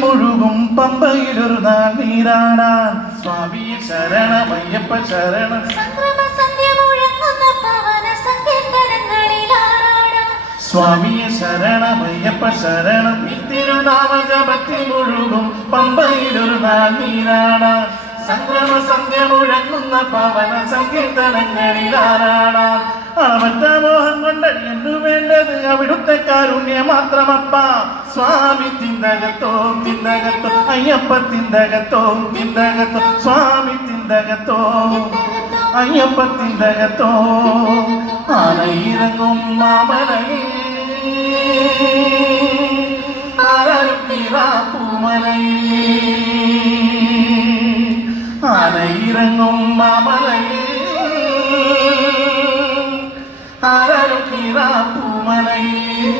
മുഴുകും പമ്പയിലൊരു നാൾ നീരാടാൻ സ്വാമിയെ ശരണമയ്യപ്പ ശരണം സ്വാമിയെ ശരണമയ്യപ്പ ശരണം തിരുനാമ ജപത്തിൽ മുഴുകും പമ്പയിലൊരു നാൾ നീരാടാൻ സംക്രമ സന്ധ്യ മുഴങ്ങുന്ന പവന സങ്കീർത്തനങ്ങളിൽ ആരാടാൻ അളവറ്റ മോഹം കൊണ്ട് എന്നു വേണ്ടത് അവിടുത്തെ കാരുണ്യ മാത്രമപ്പ സ്വാമി തിന്തകത്തോ തിന്തകത്തോ അയ്യപ്പ തിന്തകത്തോ തിന്തകത്തോ സ്വാമി തിന്തകത്തോ അയ്യപ്പ തിന്തകത്തോ ആനയിറങ്ങും മാമലയിൽ ആരും പൂമലയിൽ ആനയിറങ്ങും മാമലയിൽ ആരും പൂമലയിൽ